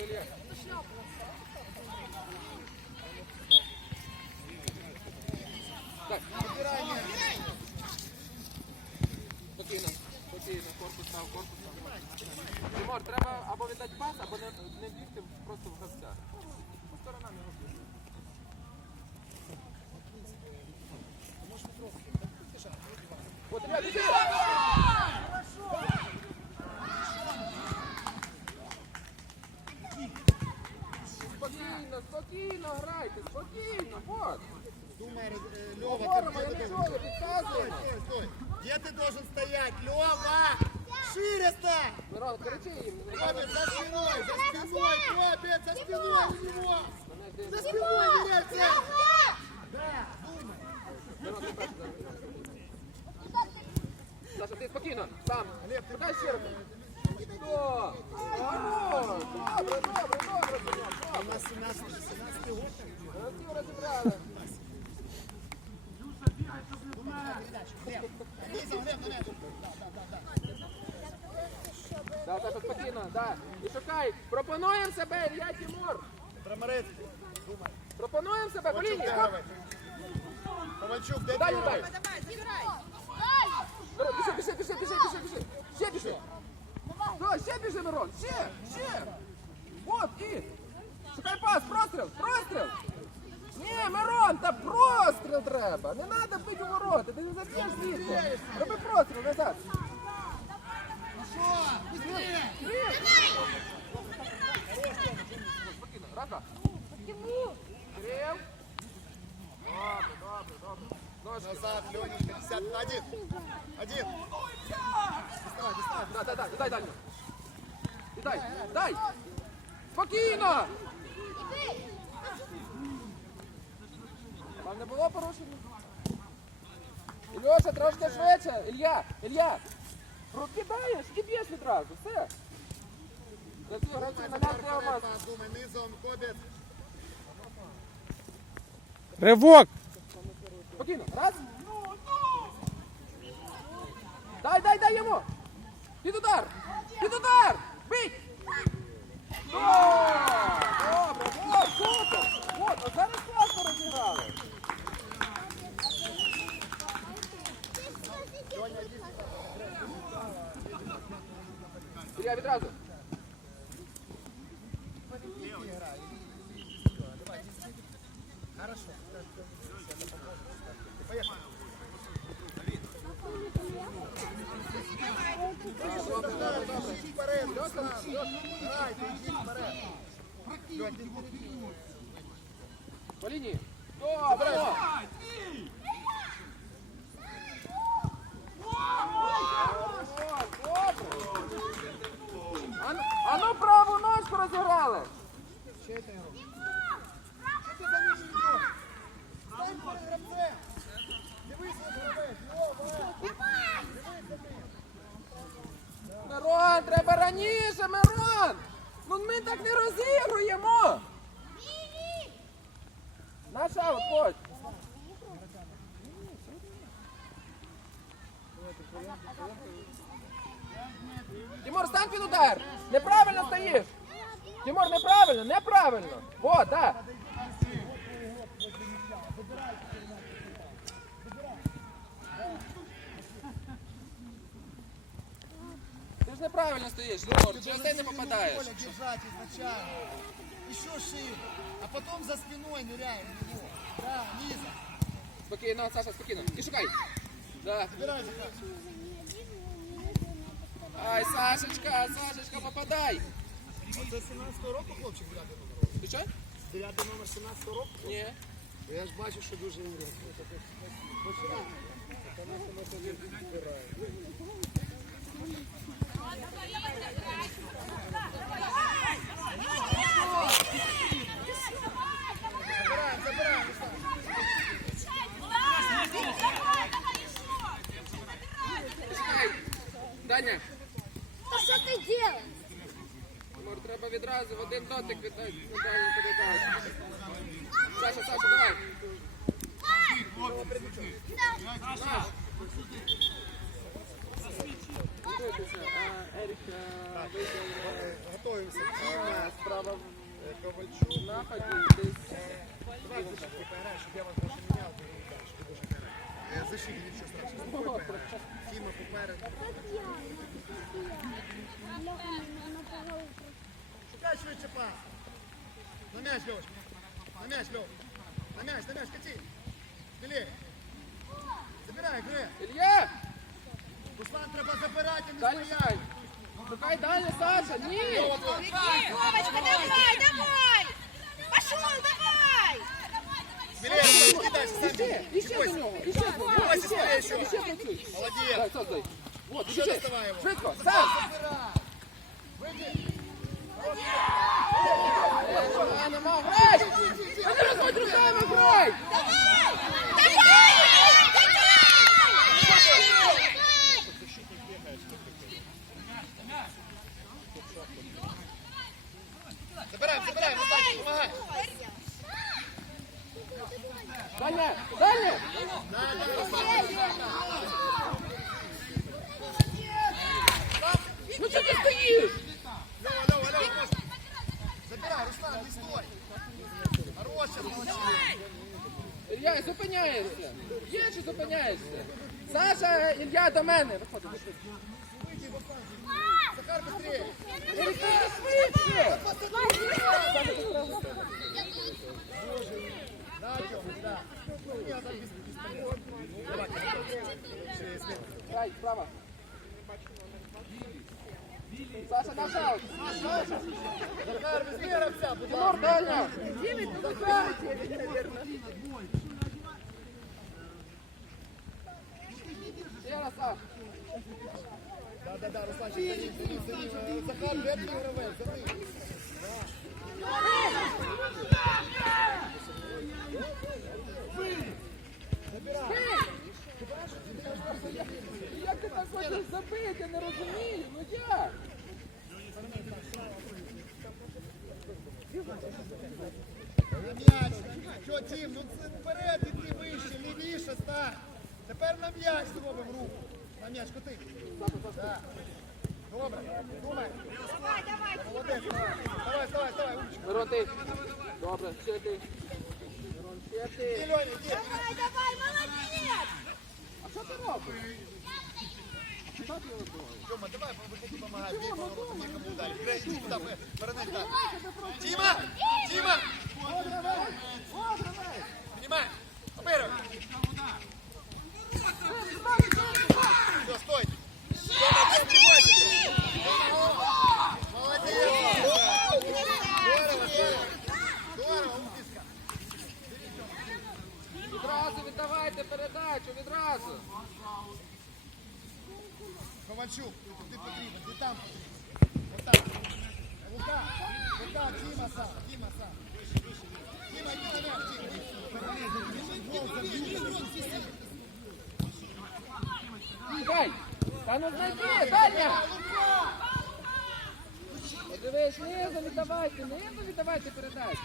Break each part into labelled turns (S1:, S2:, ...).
S1: Так, спокійно, корпус став, корпус став. Треба або віддати пас, або не, не бігти просто в гравця. По сторонам його бігти. Вот, ребят, иди! Спокійно, спокійно грайте, спокійно, вот.
S2: Думай, э, Лёва,
S1: Говоримо,
S2: ты
S1: я
S2: где
S1: не
S2: ты
S1: чую,
S2: должен?
S1: підказуємо.
S2: Стой, стой. Где ты должен стоять, Лёва? Шире ставь!
S1: Мирон, кричи їм. не
S2: Робин,
S1: треба.
S2: за спиной, за спиной, Робин, за спиной у него!
S1: Мене йде.
S2: За спиной, меняй цель!
S1: Мирон, ти перший зараз. Саша, ти спокійно, сам. Подай ще раз. О, Хорош! Добре, добре, добре, Саня,
S2: У нас 17, 17
S1: розібрали.
S2: Низом, Глеб, на мяч.
S1: Да, Саша, спокійно, да. І шукай. Пропонуємо себе, Ілья Тимур. Пропонуємо себе. Хоп.
S2: Ковальчук, дай
S1: Дай, дай. Мирон, Біжи, біжи, біжи, біжи, біжи, біжи. Ще біжи. Да, ще біжи, Мирон, ще, ще. Вот, і. Шукай пас, простріл, простріл. Ні, Мирон, та простріл треба. Не треба бити у ворота, ти не заб'єш звідти. Роби простріл назад. Быстрее. Спокійно, раз, два. Кирил. Добре, добре, добре. Ножки.
S2: Назад, Ленечка, 50, один. Один. Доставай, доставай.
S1: Да, да, да, дай дальню. Дай, дай. Спокійно. Там не було порушення? Ільоша, трошки швидше. Ілья, Ілья. Прокидаєш і б'єш відразу. Все. Гравці, гравці,
S2: Думай,
S1: на нас треба
S2: Кобец.
S3: Ривок!
S1: Спокійно. Раз. Дай, дай, дай йому. Під удар. Під удар. Бий. О, розіграли. Мирон, треба раніше, Мирон! Ну ми так не розігруємо! Наш аут, ходь! Тимур, стань під удар! Неправильно стоїш! Тимур, неправильно, неправильно! Вот, да! Ти ж неправильно стоїш, Тимур,
S2: Ты
S1: через
S2: должен
S1: це не
S2: середину
S1: попадаєш.
S2: поля держать изначально. Еще шире. А потом за спиной ныряй в него. Да, низом.
S1: Спокійно, Саша, спокійно. І шукай. Да.
S2: Забирай, Захар.
S1: Ай, Сашечка, Сашечка, попадай.
S2: Оце 17 року хлопчик 9 номер.
S1: Що?
S2: 9 номер 17-го року?
S1: Ні.
S2: Я ж бачу, що дуже уряд. Забираем, забираем.
S1: Шукай. Даня,
S4: А что ты делаешь?
S1: Тимур, треба відразу в один дотик віддати дальню передачу. Саша, Саша, давай. Наш. Готуйтеся. А, Ерік а, вийде
S2: Готовимся.
S1: а, справа
S2: Ковальчук.
S1: нападі десь.
S2: Давай защитник поиграй, чтобы я вас больше менял, ты не дашь, ты будешь играть. Э, Защитник, ничего страшного. Спокойно поиграй. Тима попереду. Шукай швидше пас. На м'яч, Льош. На м'яч, Льош. На м'яч, на м'яч, кати. Смілей. Забирай, гри.
S1: Ілья!
S2: Руслан, треба забирати, а не
S1: Далі
S2: стояти.
S1: шукай! Шукай далі, Саша! Ні!
S4: Вовочка, давай, давай! Пошел, давай!
S2: Смілей, иди дальше, сам
S1: Іще,
S2: беги.
S1: іще до нього, іще,
S2: Вася, смотри,
S1: іще,
S2: еще.
S1: іще працюй.
S2: Молодец.
S1: Дай, Саш, дай. Вот,
S2: Еще
S1: біжи.
S2: доставай его.
S1: Швидко, Саш! Е, Нема,
S2: Забираем, забираем, Руслан, помогай.
S1: Дальня, дальня!
S2: Да, да, Руслан.
S1: Ну що ти стоїш?
S2: Руслан, не стой. Молодец.
S1: Ілья, зупиняєшся. Є чи зупиняєшся? Саша, Ілья до мене. Виходить.
S2: Захар, быстрее.
S1: Швидше!
S2: Давай,
S1: справа. Саша, нажав. Саша.
S2: Захар, без гравця,
S1: Тимур,
S2: ласка.
S1: дальня. Ще раз, Саш.
S2: Да, да, да, Руслан. Э, Захар, верхний гравець, за ним.
S1: Як ти так хочеш забити, не розумію, ну як?
S2: На м'яч. Що, Тім, ну це вперед іди вище, лівіше стань. Тепер на м'яч зробимо руку. На м'яч, коти. Добре, думай.
S4: Давай, давай!
S2: Молодець, давай. Давай, давай, давай, умничка.
S1: Мирон, ти. Добре, ще ти.
S4: Давай, давай, молодец!
S1: А що ти робиш?
S2: Тьома, давай, виходи, помагай. Бій, поворот, нікому ударить. Грай, іди туди, перенесь так. Тіма! Тіма! Піднімай! Оперуй! Все, стой! Тьома!
S1: Відразу віддавайте передачу, відразу.
S2: Ковальчук, ти потрібен, ти там потрібен. Отак. Лука, Лука, Тіма сам, Тіма сам. Тіма, йди на м'яч, Тіма.
S1: Чекай! Та ну знайди, Даня! Подивись, низу віддавайте, низу віддавайте передачу.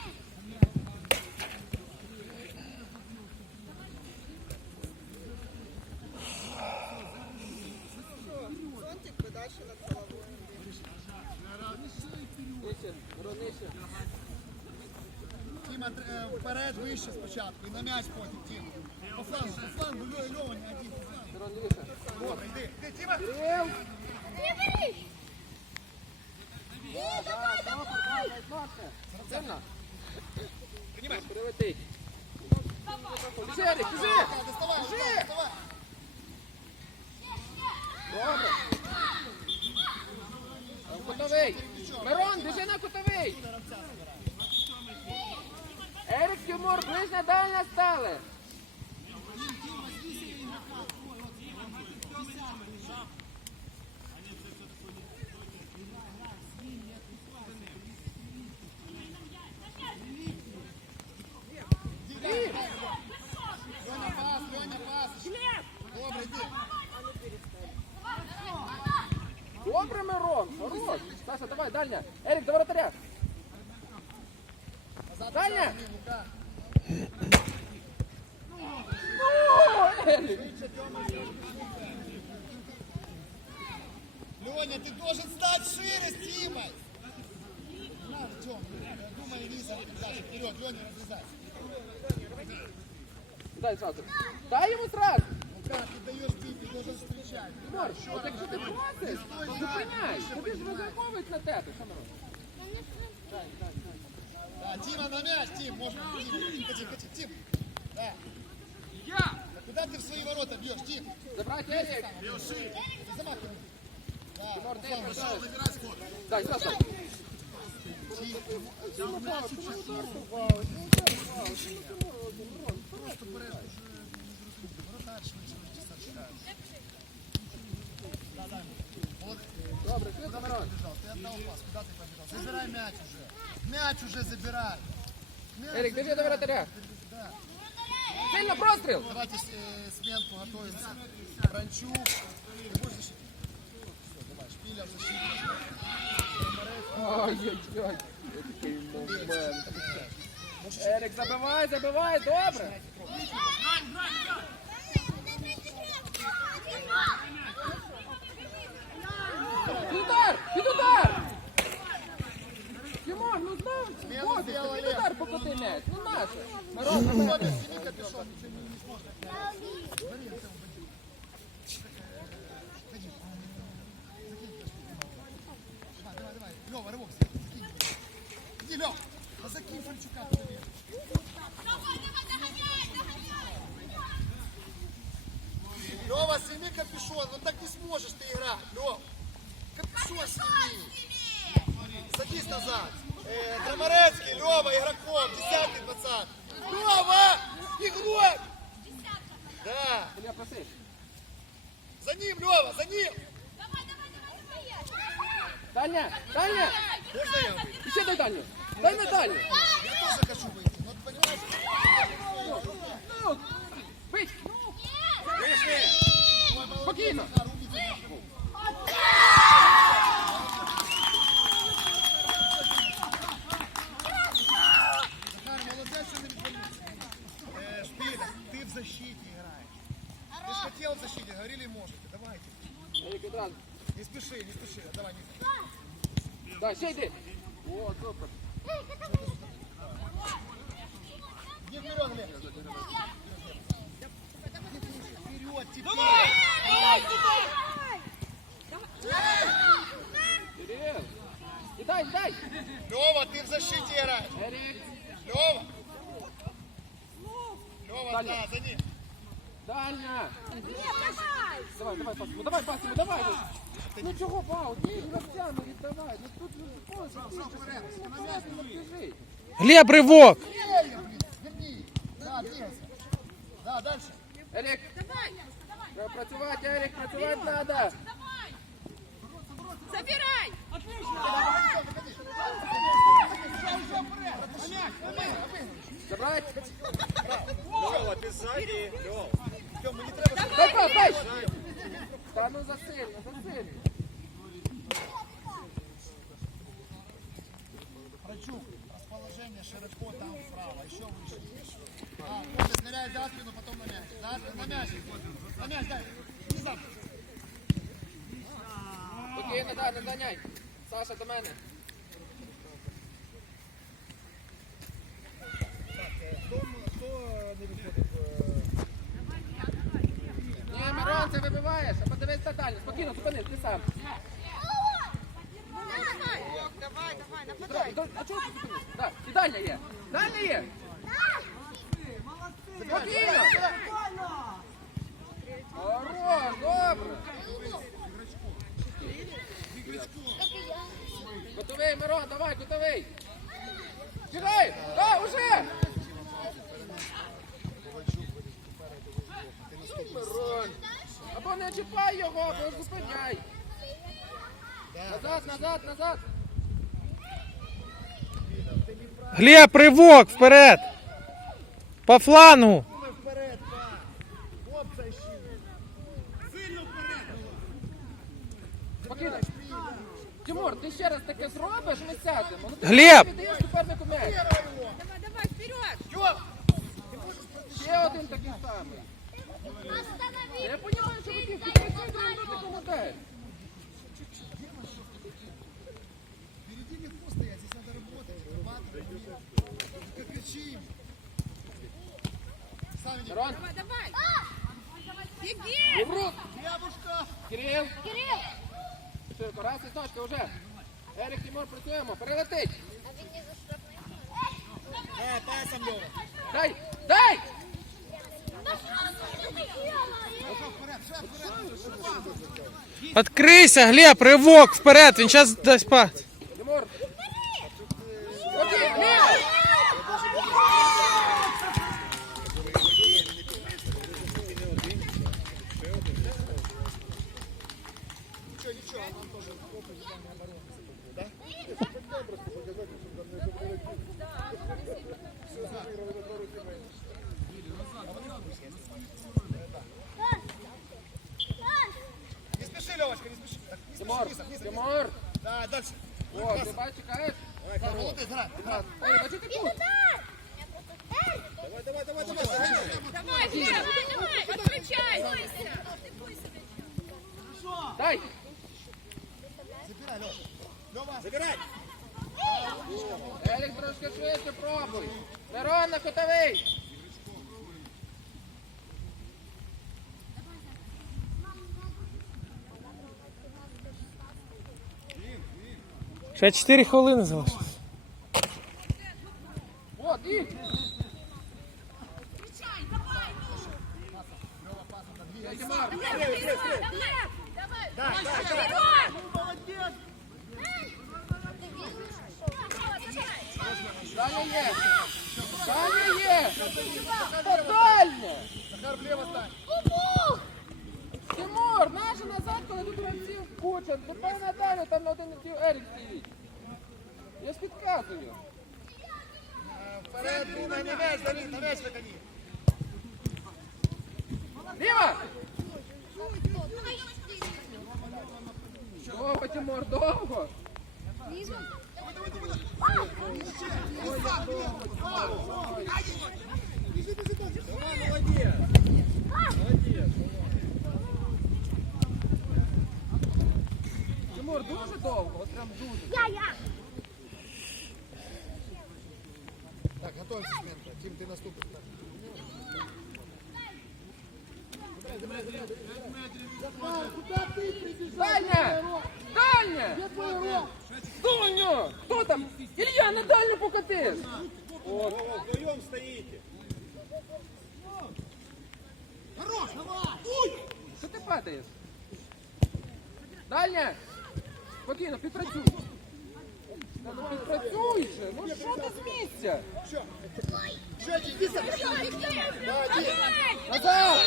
S1: Нижче, Мирон, нижче.
S2: Тіма, тр- е, вперед, вище спочатку, і на м'яч потім, Тіма. По флангу, по флангу, Льо- Льова не один, по флангу.
S1: Мирон, лівіше.
S2: Добре, йди, йди, Тіма.
S1: Кирил!
S4: Давай, давай!
S1: Сильно?
S2: Піднімай.
S1: Прилетить. Біжи, Ерік, біжи!
S2: Лука, доставай, Лука,
S1: Біжи!
S2: доставай.
S1: Добре. Кутовий. Мирон, біжи на кутовий. Ерік Тимур, ближня дальня стали.
S2: Льоня, пас, Льоня, пас. Добре, йди.
S1: Добре, Мирон. Хорош. Саша, давай, дальня. Ерік, до воротаря.
S2: Назад,
S1: Дальня. дай зразу. Дай йому зразу.
S2: Так, ти даєш бій, ти должен зустрічати.
S1: Ігор, от якщо ти просиш, зупиняй. Тобі ж розраховують на тебе, Самарон. Дай, дай, дай.
S2: Да, Тима на мяч, Тим, можно. Тим, Тим, Тим, Тим. Да.
S1: Я!
S2: Куда ты в свои ворота бьешь, Тим?
S1: Забрать Эрик. Бьеши.
S2: Замахивай. Да,
S1: Тимур, ты
S2: пошел, набирай скот. Да, сюда, стой. Тим, я у меня сейчас...
S1: просиш.
S2: забирай скот.
S1: Дай, Саша. Добре, ти Мирон.
S2: Побежал, ты отдал пас, куда ты побежал? Забирай мяч уже. Мяч уже забирай. Мяч
S1: Ерик, біжи до вратаря.
S2: Да.
S1: Сильно простріл.
S2: Давайте э, сменку готовимся. Бранчук. Ты будешь защитить? Все, давай, шпиля в защите.
S1: Ой-ой-ой. Який момент. Ерик, забивай, забивай, добре. Під удар, під удар. Тимур, ну знову
S2: Смело
S1: Боже,
S2: сделали.
S1: під удар покоти м'яч. Ну наше. Мирон, на мене.
S2: Робин, сними капюшон. Давай, давай, давай. Лёва, рывок. закинь. Иди, Лёв. Да закинь Фальчука Капюшон. Ну так не сможешь ты играть. Лёв, капюшон сними. Садись назад. Э, Драмарецкий, Лёва, игроком. Десятый пацан. Лёва, игрок. Да. За ним, Лёва, за ним.
S1: Дальня, дальня.
S2: Можно я выйду?
S1: Ще дай дальню. Дай на дальню.
S2: Я тоже хочу выйти. Но ты понимаешь,
S1: Спокійно.
S2: Ты в защите играешь. Ты же хотел в защите, говорили можете. Давайте. Не спеши, не спеши. Давай, не
S1: спеши. Да, сей ты. Вот, супер.
S2: Не вперед, Олег. Лева, ты в защите играешь. Лева. Лева, да, за ним.
S1: Дальня. Давай, давай, пас. Ну давай, пас, ну давай. Ну, ну чого, пау, ти гравцями віддавай. Ну тут ну, ну, біжи.
S3: Глеб, рывок!
S2: Верни. Да. Да, дальше.
S1: Ерик. Треба працювати, Ерик, працювати треба.
S4: Забирай!
S1: Саша, до мене. Ні, Мирон, це вибиваєш, а подивись на дальню. Спокійно, зупинись, ти сам.
S4: Давай, давай, нападай.
S1: А чого ти зупинився? Так, і дальня є. Дальня є. Спокійно. Хорош, добре. Готовий, Мирон, давай, готовий. Кидай! Да, уже! Мирон. Або не чіпай його, або зупиняй. Назад, назад, назад.
S3: Глеб, рывок вперед! По флангу!
S2: Думай вперед, па. Оп, защи. Сильно вперед.
S1: Спокійно. Тимур, ти ще раз таке зробиш, ми сядемо. Ну, ти
S3: Глеб!
S1: віддаєш супернику м'яч.
S4: Давай, давай, вперед!
S1: Ще один такий самий.
S4: Останови!
S1: Я розумію, що ви ті, ти працюєш, ти помогаєш.
S2: Впереди легко стоять, здесь надо работать, рабатывать. Как Веди.
S1: Мирон,
S4: Давай, давай. Беги.
S1: Єврук,
S2: Девушка.
S1: Кирил.
S4: Кирилл.
S1: Ширко, раз і точка вже. Ерік, Тимур, працюємо, перелетить.
S2: він пасом, Лёва.
S1: Дай, дай!
S3: Открийся, Глеб, ривок вперед, він зараз дасть пас.
S1: Тимур. Тимур.
S2: Да, дальше.
S1: О, ти бачиш, чекаєш?
S2: Давай, давай, молодец, играй, играй.
S1: Ой, бачиш, ти тут.
S2: Давай, давай, давай, давай. давай.
S4: Давай. Давай, подключай.
S1: Дай.
S2: Забирай. Лева. Забирай.
S1: Ерік, трошки швидше пробуй. Мирон на котовий.
S3: Ще 4 хвилини залишилось.
S1: Вот, і. Дай, Тимур.
S2: Да, да, да. Молодец.
S1: Даня є. Даня є. Тотальне.
S2: Захар, влево стань.
S1: Тимур, наше назад, коли тут гравців куча. Тепер на Даню, там на один із Ерік стоїть. Я ж підказую.
S2: Вперед, на мяч, Давид, на мяч накони.
S1: Ліва! Довго, Тимур, довго.
S2: Давай, молодец. Молодец.
S1: Тимур, дуже довго, от прям дуже.
S2: Так, готовимся, Сменка. Тим, ты наступишь. Так. Куда ты?
S1: Даня! Даня!
S2: Где твой урок?
S1: Доню! Хто там? Ілья, на дальню покатиш!
S2: Вдвоем стоите. Хорош, давай! Уй!
S1: Що ти падаєш? Дальня! Спокійно, підпрацюй. Ну же! Ну що ти з місця? Назад!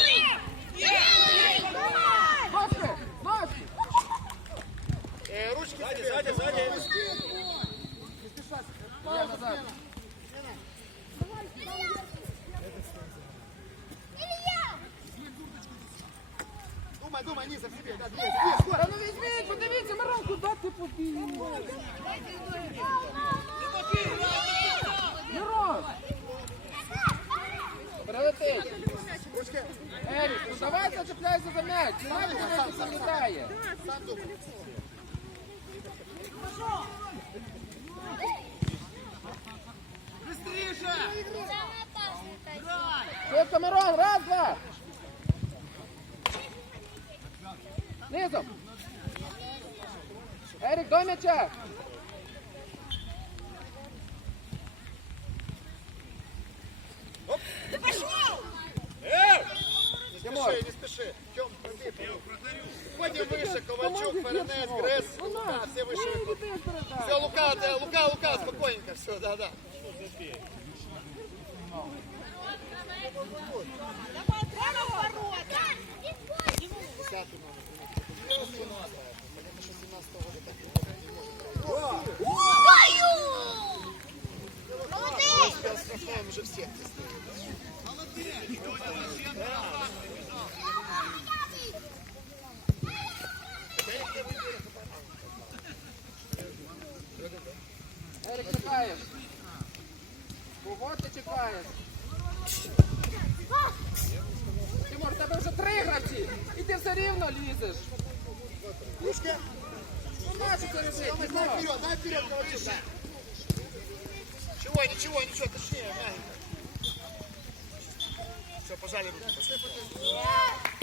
S2: Э, ручки сзади, сзади, сзади.
S1: Я назад.
S2: Думай, думай, низом себе. Да, две, две, скоро.
S1: Та ну візьміть, подивіться, Мирон, куди ти побіг? Мирон! Прилетить! Ерік, ну давай зачепляйся за м'яч! Не надо дивитися, що літає!
S2: Сам думай.
S1: Швидко, Мирон, раз, два! Низом! Ерік, до м'яча!
S2: Не
S1: Тимур.
S2: спеши, не спеши. Тем, пробей, Ходим выше, Ковальчук, Фернес, Гресс. Лука, все выше. Все, Лука, да, Лука, Лука, спокойненько, все, да, да.
S4: Давай, прямо в ворота.
S2: Десятый номер. Уже все.
S1: Ерік, чекаєш. Ти чекаєш? Тимур, тебе вже три гравці, і ти все рівно лізеш.
S2: Ручки.
S1: Бачу, це
S2: Дай вперед, дай вперед, Ковальчук. Ничего, ничего, ничего, точнее, мягенько. Все, Пожали руки.